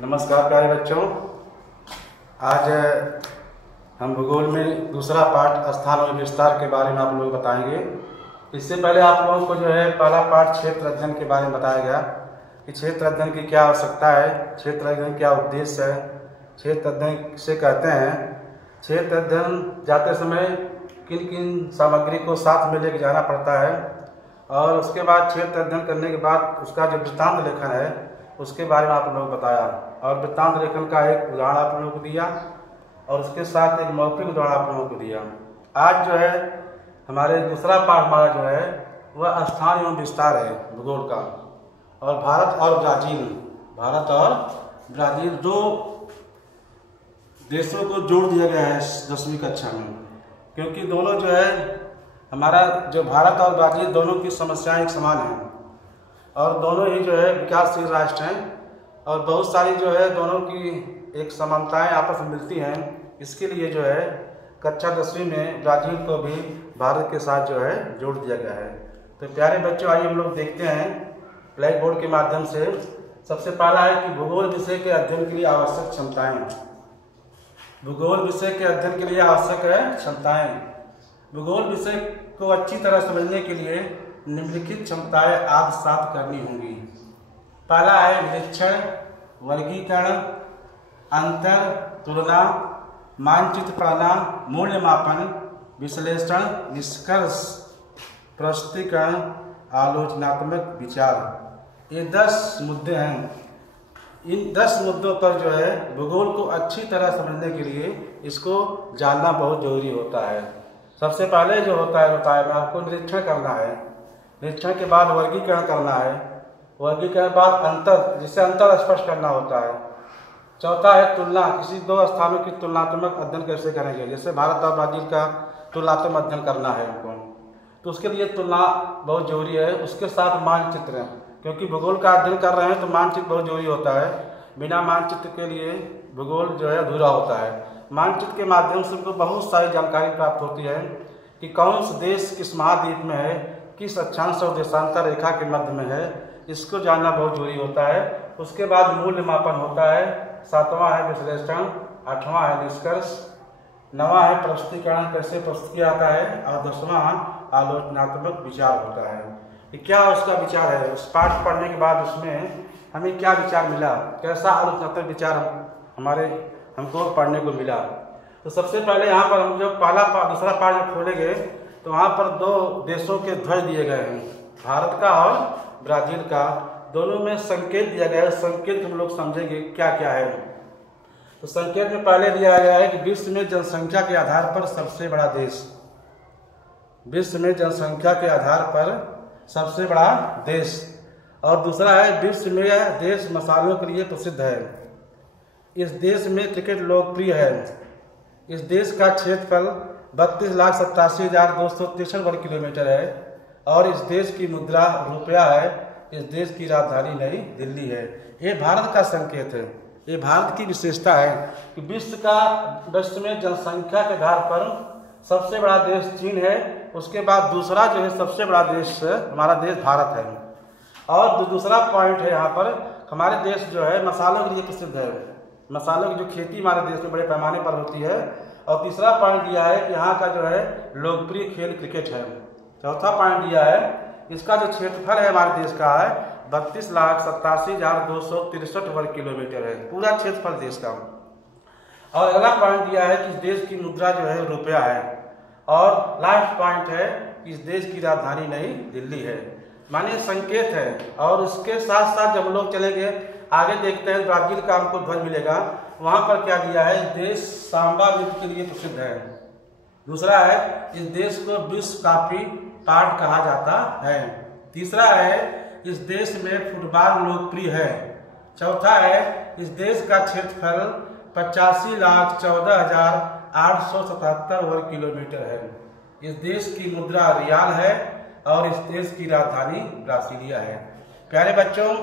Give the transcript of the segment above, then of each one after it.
नमस्कार प्यारे बच्चों, आज हम भूगोल में दूसरा पाठ स्थान और विस्तार के बारे में आप लोग बताएंगे। इससे पहले आप लोगों को जो है पहला पाठ क्षेत्र अध्ययन के बारे में बताया गया कि क्षेत्र अध्ययन की क्या आवश्यकता है, क्षेत्र अध्ययन क्या उद्देश्य है, क्षेत्र अध्ययन से कहते हैं। क्षेत्र अध्ययन जाते समय किन किन सामग्री को साथ में लेके जाना पड़ता है और उसके बाद क्षेत्र अध्ययन करने के बाद उसका जो वृत्तांत लेखन है उसके बारे में आप लोगों को बताया और वृत्तांत लेखन का एक उदाहरण आप लोगों को दिया और उसके साथ एक मौखिक उदाहरण आप लोगों को दिया। आज जो है हमारे दूसरा पाठ हमारा जो है वह स्थान एवं विस्तार है भूगोल का। और भारत और ब्राज़ील दो देशों को जोड़ दिया गया है 10वीं कक्षा में, क्योंकि दोनों जो है हमारा जो भारत और ब्राज़ील दोनों की समस्याएं एक समान हैं और दोनों ही जो है विकासशील राष्ट्र हैं और बहुत सारी जो है दोनों की एक समानताएं आपस में मिलती हैं। इसके लिए जो है कक्षा 10वीं में ब्राज़ील को भी भारत के साथ जो है जोड़ दिया गया है। तो प्यारे बच्चों, आइए हम लोग देखते हैं ब्लैक बोर्ड के माध्यम से। सबसे पहला है कि भूगोल विषय के अध्ययन के लिए आवश्यक क्षमताएं। भूगोल विषय के अध्ययन के लिए आवश्यक है क्षमताएं। भूगोल विषय को अच्छी तरह समझने के लिए निम्नलिखित क्षमताएं आत्मसात करनी होंगी। पहला है निरीक्षण, वर्गीकरण, अंतर, तुलना, मानचित्र पढ़ना, मूल्यमापन, विश्लेषण, निष्कर्ष, प्रस्तुतीकरण, आलोचनात्मक विचार। ये 10 मुद्दे हैं। इन 10 मुद्दों पर जो है भूगोल को अच्छी तरह समझने के लिए इसको जानना बहुत जरूरी होता है। सबसे पहले जो होता है बताया मैं आपको, निरीक्षण करना है। निरीक्षण के बाद वर्गीकरण करना है। वर्गीकरण के बाद अंतर, जिससे अंतर स्पष्ट करना होता है। चौथा है तुलना, किसी दो स्थानों की तुलनात्मक अध्ययन कैसे करेंगे, जैसे भारत और ब्राज़ील का तुलनात्मक अध्ययन करना है हमको, तो उसके लिए तुलना बहुत जरूरी है। उसके साथ मानचित्र, क्योंकि भूगोल का अध्ययन कर रहे हैं तो मानचित्र बहुत जरूरी होता है। बिना मानचित्र के लिए भूगोल जो है अधूरा होता है। मानचित्र के माध्यम से हमको बहुत सारी जानकारी प्राप्त होती है कि कौन सा देश किस महाद्वीप में है, किस अक्षांश और देशांतर रेखा के मध्य में है, इसको जानना बहुत जरूरी होता है। उसके बाद मूल्यमापन होता है। 7वां है विश्लेषण, 8वां है निष्कर्ष, 9वां है प्रस्तुतीकरण, कैसे प्रस्तुत किया जाता है, और 10वां आलोचनात्मक विचार होता है कि क्या उसका विचार है। उस पाठ पढ़ने के बाद उसमें हमें क्या विचार मिला, कैसा आलोचनात्मक विचार हमको पढ़ने को मिला। तो सबसे पहले यहाँ पर हम जब दूसरा पाठ जब खोलेंगे तो वहाँ पर 2 देशों के ध्वज दिए गए हैं, भारत का और ब्राज़ील का। दोनों में संकेत दिया गया है। संकेत हम लोग समझेंगे क्या क्या है। तो संकेत में पहले दिया गया है कि विश्व में जनसंख्या के आधार पर सबसे बड़ा देश, विश्व में जनसंख्या के आधार पर सबसे बड़ा देश। और दूसरा है विश्व में यह देश मसालों के लिए प्रसिद्ध है। इस देश में क्रिकेट लोकप्रिय है। इस देश का क्षेत्रफल 32,87,263 वर्ग किलोमीटर है और इस देश की मुद्रा रुपया है। इस देश की राजधानी नई दिल्ली है। ये भारत का संकेत है, ये भारत की विशेषता है कि विश्व में जनसंख्या के आधार पर सबसे बड़ा देश चीन है। उसके बाद दूसरा जो है सबसे बड़ा देश हमारा देश भारत है। और दूसरा पॉइंट है यहाँ पर, हमारे देश जो है मसालों के लिए प्रसिद्ध है। मसालों की जो खेती हमारे देश में बड़े पैमाने पर होती है। और तीसरा पॉइंट दिया है कि यहाँ का जो है लोकप्रिय खेल क्रिकेट है। चौथा पॉइंट दिया है इसका जो क्षेत्रफल है हमारे देश का है 32,87,263 वर्ग किलोमीटर है, पूरा क्षेत्रफल देश का। और अगला पॉइंट दिया है कि इस देश की मुद्रा जो है रुपया है। और लास्ट पॉइंट है कि इस देश की राजधानी नई दिल्ली है। माने संकेत है। और उसके साथ साथ जब हम लोग चलेंगे आगे देखते हैं ब्राज़ील का हमको ध्वज मिलेगा। वहां पर क्या दिया है, इस देश सांबा नृत्य के लिए प्रसिद्ध है। दूसरा है इस देश को विश्व कॉफी पार्ट कहा जाता है। तीसरा है इस देश में फुटबॉल लोकप्रिय है। चौथा है इस देश का क्षेत्रफल 85,14,877 वर्ग किलोमीटर है। इस देश की मुद्रा रियाल है और इस देश की राजधानी ब्रासीलिया है। प्यारे बच्चों,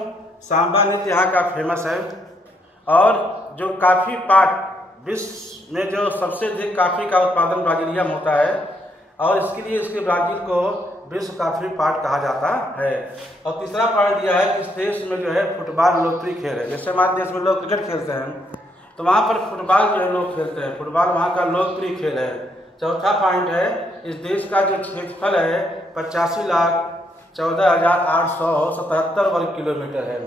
सांबा नृत्य यहाँ का फेमस है। और जो कॉफी पाट, विश्व में जो सबसे अधिक कॉफी का उत्पादन ब्राजीलिया में होता है और इसके लिए इसके ब्राज़ील को विश्व का फ्री पार्ट कहा जाता है। और तीसरा पॉइंट यह है कि इस देश में जो है फुटबॉल लोकप्रिय खेल है। जैसे हमारे देश में लोग क्रिकेट खेलते हैं तो वहाँ पर फुटबॉल जो है लोग खेलते हैं, फुटबॉल वहाँ का लोकप्रिय खेल है। चौथा पॉइंट है इस देश का जो क्षेत्रफल है 85,14,877 वर्ग किलोमीटर है।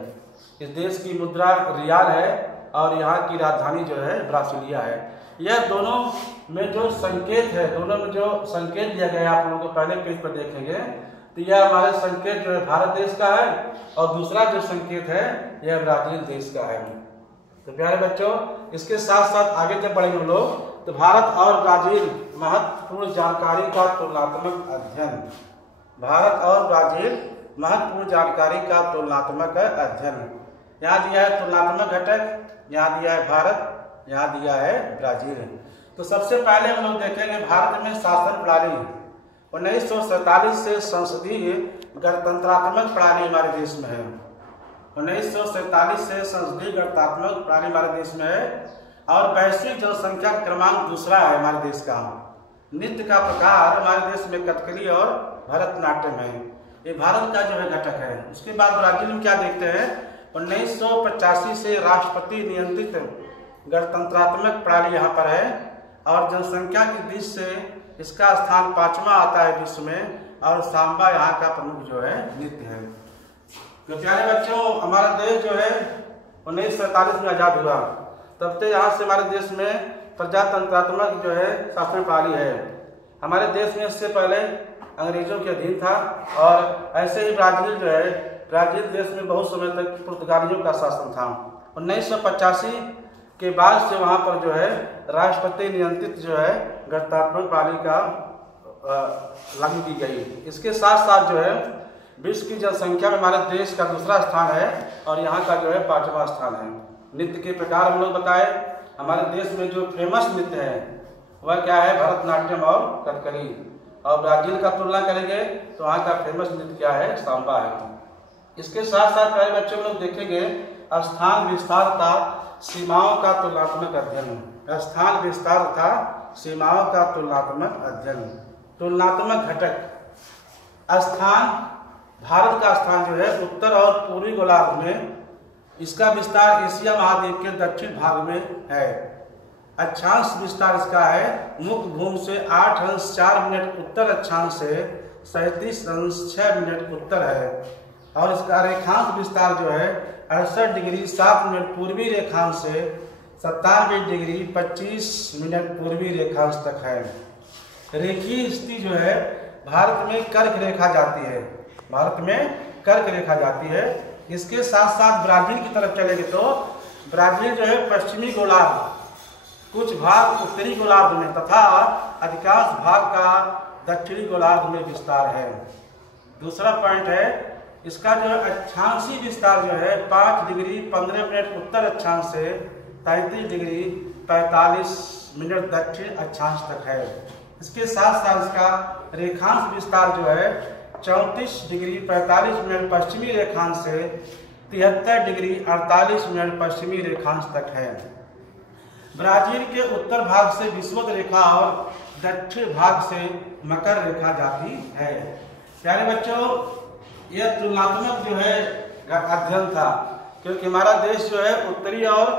इस देश की मुद्रा रियाल है और यहाँ की राजधानी जो है ब्रासिलिया है। यह दोनों में जो संकेत है, दोनों में जो संकेत दिया गया है आप लोगों को पहले पेज पर देखेंगे तो यह हमारे संकेत जो है भारत देश का है और दूसरा जो संकेत है यह ब्राजील देश का है। तो प्यारे बच्चों, इसके साथ साथ आगे जब बढ़ेंगे लोग तो भारत और ब्राजील महत्वपूर्ण जानकारी का तुलनात्मक अध्ययन, भारत और ब्राजील महत्वपूर्ण जानकारी का तुलनात्मक अध्ययन। यहाँ दिया है तुलनात्मक घटक, यहाँ दिया है भारत, यहाँ दिया है ब्राजील। तो सबसे पहले हम लोग देखेंगे भारत में शासन प्रणाली 1947 से संसदीय गणतंत्रात्मक प्रणाली हमारे देश में है। 1947 से संसदीय गणतंत्रात्मक प्रणाली हमारे देश में है और वैश्विक जनसंख्या क्रमांक दूसरा है हमारे देश का। नृत्य का प्रकार हमारे देश में कथकली और भरतनाट्यम है, ये भारत का जो है घटक है। उसके बाद ब्राजील में क्या देखते हैं 1985 से राष्ट्रपति नियंत्रित गणतंत्रात्मक प्रणाली यहाँ पर है और जनसंख्या की दृष्टि से इसका स्थान 5वां आता है विश्व में और सांबा यहाँ का प्रमुख जो है नृत्य है। तो प्यारे बच्चों, हमारा देश जो है 1947 में आजाद हुआ, तब से यहाँ से हमारे देश में प्रजातंत्रात्मक जो है शासन प्रणाली है। हमारे देश में इससे पहले अंग्रेजों के अधीन था और ऐसे ही ब्राजील जो है, ब्राजील देश में बहुत समय तक पुर्तगालियों का शासन था। 1985 के बाद से वहाँ पर जो है राष्ट्रपति नियंत्रित जो है गणतंत्रात्मक प्रणाली का लागू की गई। इसके साथ साथ जो है विश्व की जनसंख्या में हमारे देश का दूसरा स्थान है और यहाँ का जो है 5वां स्थान है। नृत्य के प्रकार हम लोग बताए, हमारे देश में जो फेमस नृत्य है वह क्या है भरतनाट्यम और कथकली। और ब्राजील का तुलना करेंगे तो वहाँ का फेमस नृत्य क्या है सांबा है। इसके साथ साथ प्यारे बच्चों लोग देखेंगे स्थान विस्तार तथा सीमाओं का तुलनात्मक अध्ययन। स्थान विस्तार तथा सीमाओं का तुलनात्मक अध्ययन। तुलनात्मक घटक स्थान, भारत का स्थान जो है उत्तर और पूर्वी गोलार्ध में, इसका विस्तार एशिया महाद्वीप के दक्षिण भाग में है। अक्षांश विस्तार इसका है मुख्य भूमि से 8°4' उत्तर अक्षांश से 37°6' उत्तर है और इसका रेखांश विस्तार जो है 68°7' पूर्वी रेखांश से 97°25' पूर्वी रेखांश तक है। रेखीय स्थिति जो है भारत में कर्क रेखा जाती है, भारत में कर्क रेखा जाती है। इसके साथ साथ ब्राजील की तरफ चलेंगे तो ब्राजील जो है पश्चिमी गोलार्ध, कुछ भाग उत्तरी गोलार्ध में तथा अधिकांश भाग का दक्षिणी गोलार्ध में विस्तार है। दूसरा पॉइंट है इसका जो अक्षांशीय विस्तार जो है 5°15' उत्तर अक्षांश से 33°45' दक्षिण अक्षांश तक है। इसके साथ साथ इसका रेखांश विस्तार जो है 34°45' पश्चिमी रेखांश से 73°48' पश्चिमी रेखांश तक है। ब्राजील के उत्तर भाग से विषुवत रेखा और दक्षिण भाग से मकर रेखा जाती है। प्यारे बच्चों, यह तुलनात्मक जो है अध्ययन था क्योंकि हमारा देश जो है उत्तरी और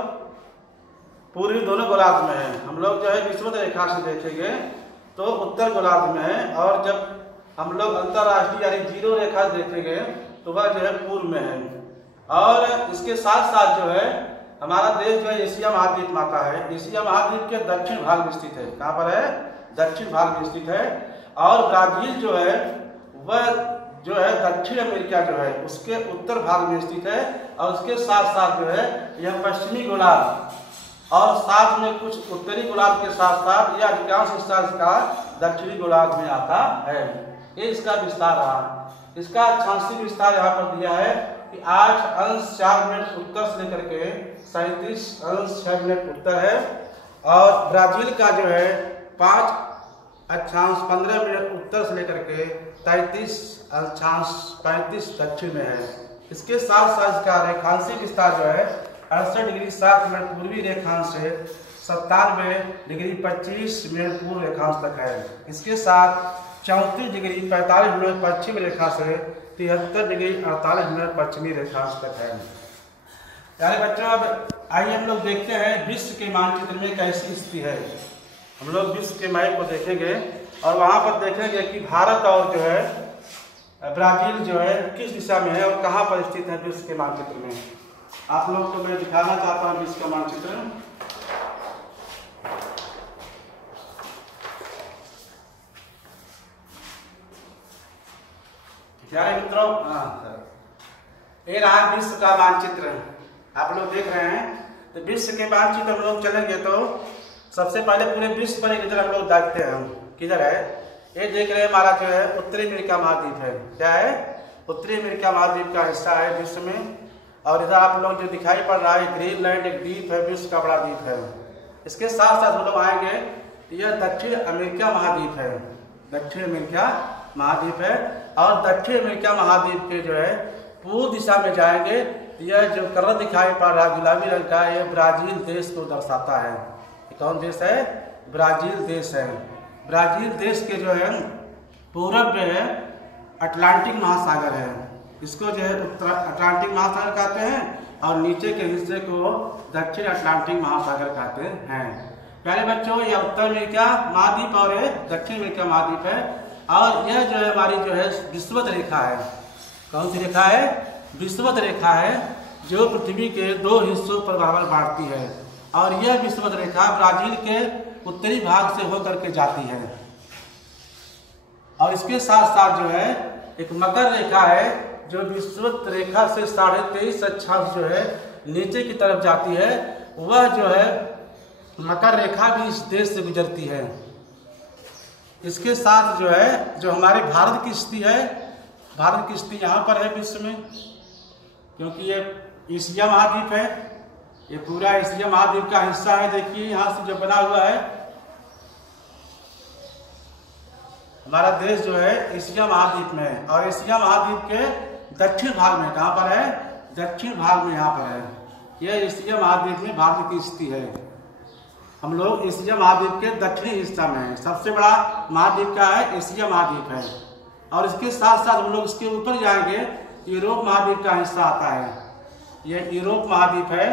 पूर्वी दोनों गोलार्ध में है। हम लोग जो है विषुवत रेखा से देखेंगे तो उत्तर गोलार्ध में है और जब हम लोग अंतरराष्ट्रीय यानी जीरो रेखा देखेंगे तो वह जो है पूर्व में है। और इसके साथ साथ जो है हमारा देश जो है एशिया महाद्वीप में आता है। एशिया महाद्वीप के दक्षिण भाग में स्थित है। कहाँ पर है? दक्षिण भाग में स्थित है। और ब्राजील जो है वह जो है दक्षिण अमेरिका जो है उसके उत्तर भाग में स्थित है और उसके साथ साथ जो है यह पश्चिमी गोलार्ध और साथ में कुछ उत्तरी गोलार्ध के साथ साथ यह अधिकांश हिस्सा इसका दक्षिणी गोलार्ध में आता है। ये इसका विस्तार रहा। इसका अक्षांशीय विस्तार यहाँ पर दिया है कि 8°4' उत्तर से लेकर के 37°6' उत्तर है और ब्राजील का जो है 5°15' उत्तर से लेकर के 33°35' दक्षिण में है। इसके साथ साथ इसका रेखांशीय विस्तार जो है 68°7' पूर्वी रेखांश से 97°25' पूर्व रेखांश तक है। इसके साथ 34 डिग्री 45 मिनट पश्चिम रेखा से 73 डिग्री 48 मिनट पश्चिमी रेखा तक है। प्यारे बच्चों, अब आइए हम लोग देखते हैं विश्व के मानचित्र में कैसी स्थिति है। हम लोग विश्व के मैप को देखेंगे और वहाँ पर देखेंगे कि भारत और जो है ब्राजील जो है किस दिशा में है और कहाँ पर स्थित है विश्व के मानचित्र में। आप लोग को मैं दिखाना चाहता हूँ विश्व का मानचित्र। प्यारे मित्रों, ये रहा विश्व का मानचित्र, आप लोग देख रहे हैं। तो विश्व के मानचित्र हम लोग चलेंगे तो सबसे पहले पूरे विश्व पर एक नजर हम लोग देखते हैं। किधर है ये देख रहे हैं, हमारा जो है उत्तरी अमेरिका महाद्वीप है। क्या है? उत्तरी अमेरिका महाद्वीप का हिस्सा है विश्व में। और इधर आप लोग जो दिखाई पड़ रहा है ग्रीनलैंड एक द्वीप है, विश्व का बड़ा द्वीप है। इसके साथ साथ हम लोग आएंगे, यह दक्षिण अमेरिका महाद्वीप है। दक्षिण अमेरिका महाद्वीप है और दक्षिण अमेरिका महाद्वीप के जो है पूर्व दिशा में जाएंगे, यह जो कलर दिखाई पड़ रहा है गुलाबी रंग का, यह ब्राजील देश को दर्शाता है। ये कौन देश है? ब्राजील देश है। ब्राजील देश के जो है पूरब में है अटलांटिक महासागर है, इसको जो है अटलांटिक महासागर कहते हैं और नीचे के हिस्से को दक्षिण अटलांटिक महासागर कहते हैं। प्यारे बच्चों, यह उत्तर अमेरिका महाद्वीप और दक्षिण अमेरिका महाद्वीप है। और यह जो है हमारी जो है विषुवत रेखा है। कौन सी रेखा है? विषुवत रेखा है, जो पृथ्वी के दो हिस्सों पर बराबर बांटती है। और यह विषुवत रेखा ब्राजील के उत्तरी भाग से होकर के जाती है। और इसके साथ साथ जो है एक मकर रेखा है, जो विषुवत रेखा से 23.5 अक्षांश जो है नीचे की तरफ जाती है। वह जो है मकर रेखा भी इस देश से गुजरती है। इसके साथ जो है जो हमारे भारत की स्थिति है, भारत की स्थिति यहाँ पर है विश्व में, क्योंकि ये एशिया महाद्वीप है। ये पूरा एशिया महाद्वीप का हिस्सा है। देखिए यहाँ से जो बना हुआ है हमारा देश जो है एशिया महाद्वीप में है। और एशिया महाद्वीप के दक्षिण भाग में कहाँ पर है? दक्षिण भाग में यहाँ पर है। यह एशिया महाद्वीप में भारत की स्थिति है। हम लोग एशिया महाद्वीप के दक्षिणी हिस्सा में है। सबसे बड़ा महाद्वीप का है एशिया महाद्वीप है। और इसके साथ साथ हम लोग इसके ऊपर जाएंगे, यूरोप महाद्वीप का हिस्सा आता है। यह यूरोप महाद्वीप है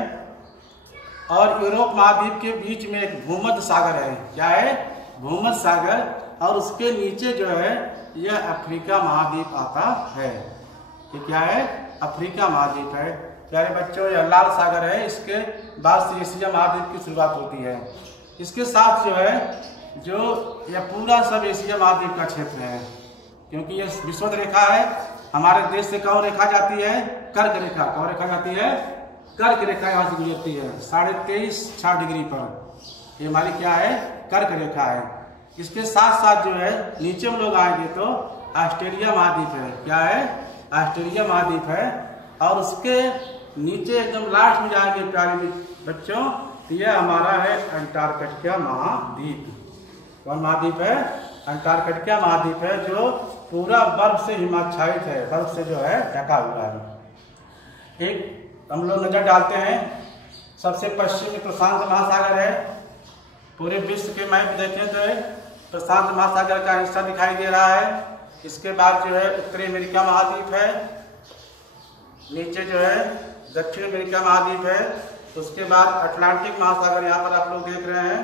और यूरोप महाद्वीप के बीच में एक भूमध्य सागर है। क्या है? भूमध्य सागर। और उसके नीचे जो है यह अफ्रीका महाद्वीप आता है। ये क्या है? अफ्रीका महाद्वीप है। प्यारे बच्चों, यह लाल सागर है, इसके बाद से एशिया महाद्वीप की शुरुआत होती है। इसके साथ जो है जो यह पूरा सब एशिया महाद्वीप का क्षेत्र है, क्योंकि यह विषुवत रेखा है। हमारे देश से कौन रेखा जाती है? कर्क रेखा। कौन रेखा जाती है? कर्क रेखा यहाँ से गुजरती है 23.5 डिग्री पर। ये हमारी क्या है? कर्क रेखा है। इसके साथ साथ जो है नीचे हम लोग आएंगे तो ऑस्ट्रेलिया महाद्वीप है। क्या है? ऑस्ट्रेलिया महाद्वीप है। और उसके नीचे एकदम लास्ट में जाएंगे प्यारे बच्चों, यह हमारा है अंटार्कटिका महाद्वीप। कौन महाद्वीप है? अंटार्कटिका महाद्वीप है, जो पूरा बर्फ से हिमाच्छादित है, बर्फ से जो है ढका हुआ है। एक हम लोग नजर डालते हैं, सबसे पश्चिम में प्रशांत महासागर है। पूरे विश्व के मैप देखें तो प्रशांत महासागर का हिस्सा दिखाई दे रहा है। इसके बाद जो है उत्तरी अमेरिका महाद्वीप है, नीचे जो है दक्षिण अमेरिका महाद्वीप है। उसके बाद अटलांटिक महासागर यहाँ पर आप लोग देख रहे हैं।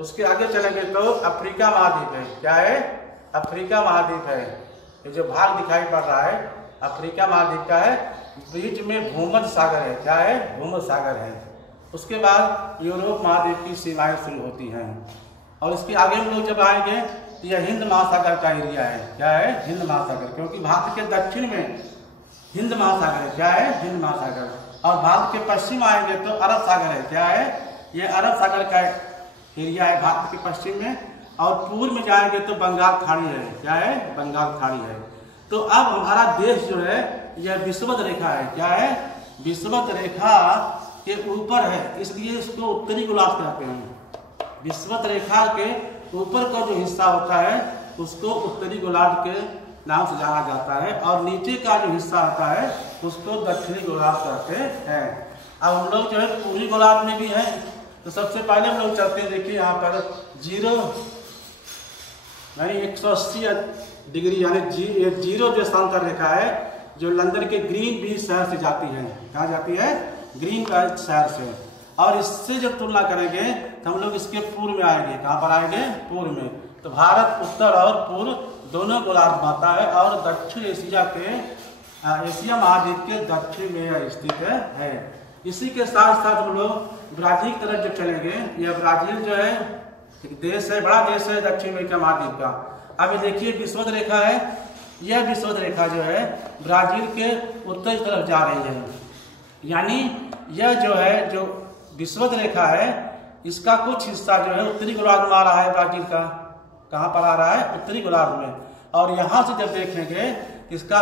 उसके आगे चलेंगे तो अफ्रीका महाद्वीप है। क्या है? अफ्रीका महाद्वीप है। ये जो भाग दिखाई पड़ रहा है अफ्रीका महाद्वीप का है। बीच में भूमध्य सागर है। क्या है? भूमध्य सागर है। उसके बाद यूरोप महाद्वीप की सीमाएं शुरू होती हैं। और इसके आगे हम लोग जब आएंगे तो यह हिंद महासागर का एरिया है। क्या है? हिंद महासागर, क्योंकि भारत के दक्षिण में हिंद महासागर है। क्या है? हिंद महासागर। और भारत के पश्चिम आएंगे तो अरब सागर है। क्या है? ये अरब सागर का एरिया है भारत के पश्चिम में। और पूर्व में जाएंगे तो बंगाल खाड़ी है। क्या है? बंगाल खाड़ी है। तो अब हमारा देश जो है यह विषुवत रेखा है। क्या है? विषुवत रेखा के ऊपर है, इसलिए इसको उत्तरी गोलार्ध कहते हैं। विषुवत रेखा के ऊपर का जो हिस्सा होता है उसको उत्तरी गोलार्ध के नाम से जाना जाता है। और नीचे का जो हिस्सा आता है उसको दक्षिणी गोलार्ध कहते हैं। अब हम लोग जो है पूर्वी गोलार्ध में भी हैं। तो सबसे पहले हम लोग चलते हैं, देखिए यहाँ पर यानी 180 डिग्री यानी जीरो जो स्थानांतर रेखा है जो लंदन के ग्रीनविच शहर से जाती है। कहाँ जाती है? ग्रीनविच शहर से। और इससे जब तुलना करेंगे तो हम लोग इसके पूर्व में आएंगे। कहाँ पर आएंगे? पूर्व में। तो भारत उत्तर और पूर्व दोनों गोलार्ध में आता है और दक्षिण एशिया महाद्वीप के दक्षिण में स्थित है। इसी के साथ साथ हम लोग ब्राजील की तरफ जब चलेंगे, यह ब्राजील जो है एक देश है, बड़ा देश है दक्षिण अमेरिका महाद्वीप का। अब ये देखिए विषुवत रेखा है, यह विषुवत रेखा जो है ब्राजील के उत्तर की तरफ जा रही है। यानी यह जो है जो विषुवत रेखा है इसका कुछ हिस्सा जो है उत्तरी गोलार्ध में आ रहा है ब्राजील का। कहाँ पर आ रहा है? उत्तरी गोलार्ध में। और यहाँ से जब देखेंगे इसका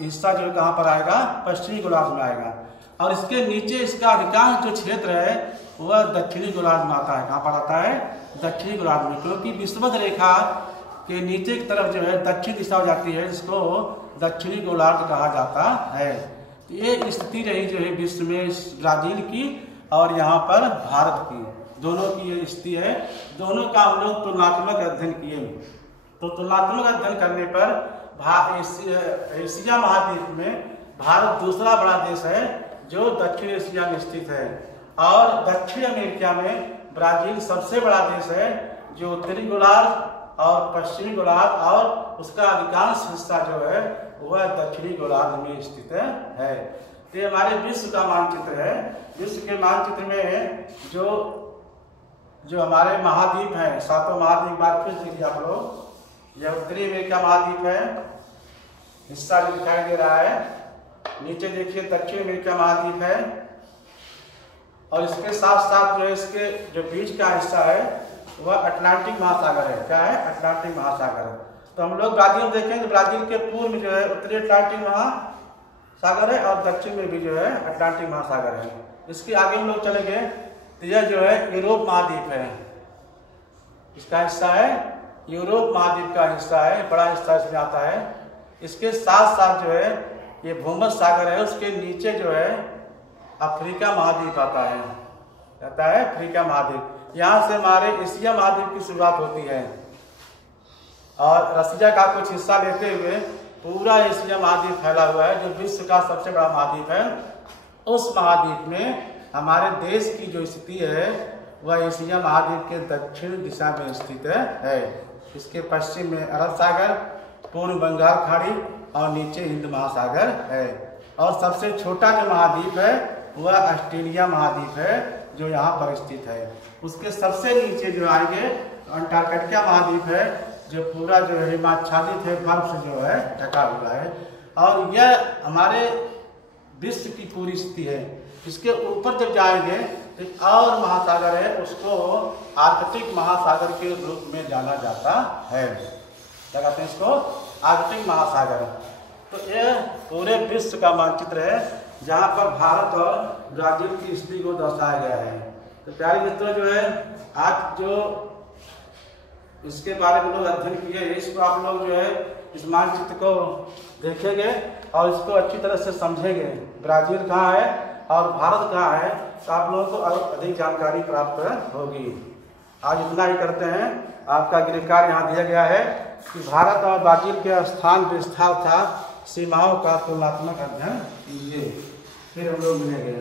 हिस्सा जो है कहाँ पर आएगा? पश्चिमी गोलार्ध में आएगा। और इसके नीचे इसका अधिकांश जो क्षेत्र है वह दक्षिणी गोलार्ध में आता है। कहाँ पर आता है? दक्षिणी गोलार्ध में, क्योंकि विषुवत रेखा के नीचे की तरफ जो है दक्षिण दिशा हो जाती है, जिसको दक्षिणी गोलार्ध कहा जाता है। तो ये स्थिति रही जो है विश्व में ब्राजील की और यहाँ पर भारत की, दोनों की ये स्थिति है। दोनों का हम लोग तुलनात्मक अध्ययन किए। तो तुलनात्मक अध्ययन करने पर एशिया महाद्वीप में भारत दूसरा बड़ा देश है जो दक्षिण एशिया में स्थित है। और दक्षिण अमेरिका में ब्राजील सबसे बड़ा देश है जो उत्तरी गोलार्ध और पश्चिमी गोलार्ध और उसका अधिकांश हिस्सा जो है वह दक्षिणी गोलार्ध में स्थित है। तो ये हमारे विश्व का मानचित्र है। विश्व के मानचित्र में जो हमारे महाद्वीप हैं, सातों महाद्वीप बार फिर देखिए आप लोग। यह उत्तरी अमेरिका महाद्वीप है, हिस्सा जो दिखाई दे रहा है। नीचे देखिए दक्षिण अमेरिका महाद्वीप है और इसके साथ साथ जो है इसके जो बीच का हिस्सा है वह अटलांटिक महासागर है। क्या है? अटलांटिक महासागर। तो हम लोग ब्राजील देखें तो ब्राजील के पूर्व में जो है उत्तरी अटलांटिक महासागर है और दक्षिण में भी जो है अटलांटिक महासागर है। इसके आगे हम लोग चलेंगे तो यह जो है यूरोप महाद्वीप है, इसका हिस्सा है, यूरोप महाद्वीप का हिस्सा है, बड़ा हिस्सा इसमें आता है। इसके साथ साथ जो है ये भूमध्य सागर है, उसके नीचे जो है अफ्रीका महाद्वीप आता है, अफ्रीका महाद्वीप। यहाँ से हमारे एशिया महाद्वीप की शुरुआत होती है और रसिया का कुछ हिस्सा लेते हुए पूरा एशिया महाद्वीप फैला हुआ है जो विश्व का सबसे बड़ा महाद्वीप है। उस महाद्वीप में हमारे देश की जो स्थिति है वह एशिया महाद्वीप के दक्षिण दिशा में स्थित है। इसके पश्चिम में अरब सागर, पूर्व बंगाल खाड़ी और नीचे हिंद महासागर है। और सबसे छोटा जो महाद्वीप है वह ऑस्ट्रेलिया महाद्वीप है जो यहाँ पर स्थित है। उसके सबसे नीचे जो आएंगे अंटार्कटिका महाद्वीप है जो पूरा जो है हिमाच्छादित है, बर्फ से जो है ढका हुआ है। और यह हमारे विश्व की पूरी स्थिति है। इसके ऊपर जब जाएंगे एक और महासागर है, उसको आर्कटिक महासागर के रूप में जाना जाता है। क्या कहते हैं इसको? आर्कटिक महासागर। तो यह पूरे विश्व का मानचित्र है जहाँ पर भारत और ब्राजील की स्थिति को दर्शाया गया है। तो प्यारे मित्रों जो है आज जो इसके बारे में लोग अध्ययन किए, इसको आप लोग जो है इस मानचित्र को देखेंगे और इसको अच्छी तरह से समझेंगे। ब्राजील कहाँ है और भारत कहाँ है, तो आप लोगों को अधिक जानकारी प्राप्त होगी। आज इतना ही करते हैं। आपका गृह कार्य यहाँ दिया गया है कि भारत और ब्राजील के स्थान विस्तार था सीमाओं का तुलनात्मक अध्ययन कीजिए। फिर हम लोग मिलेंगे।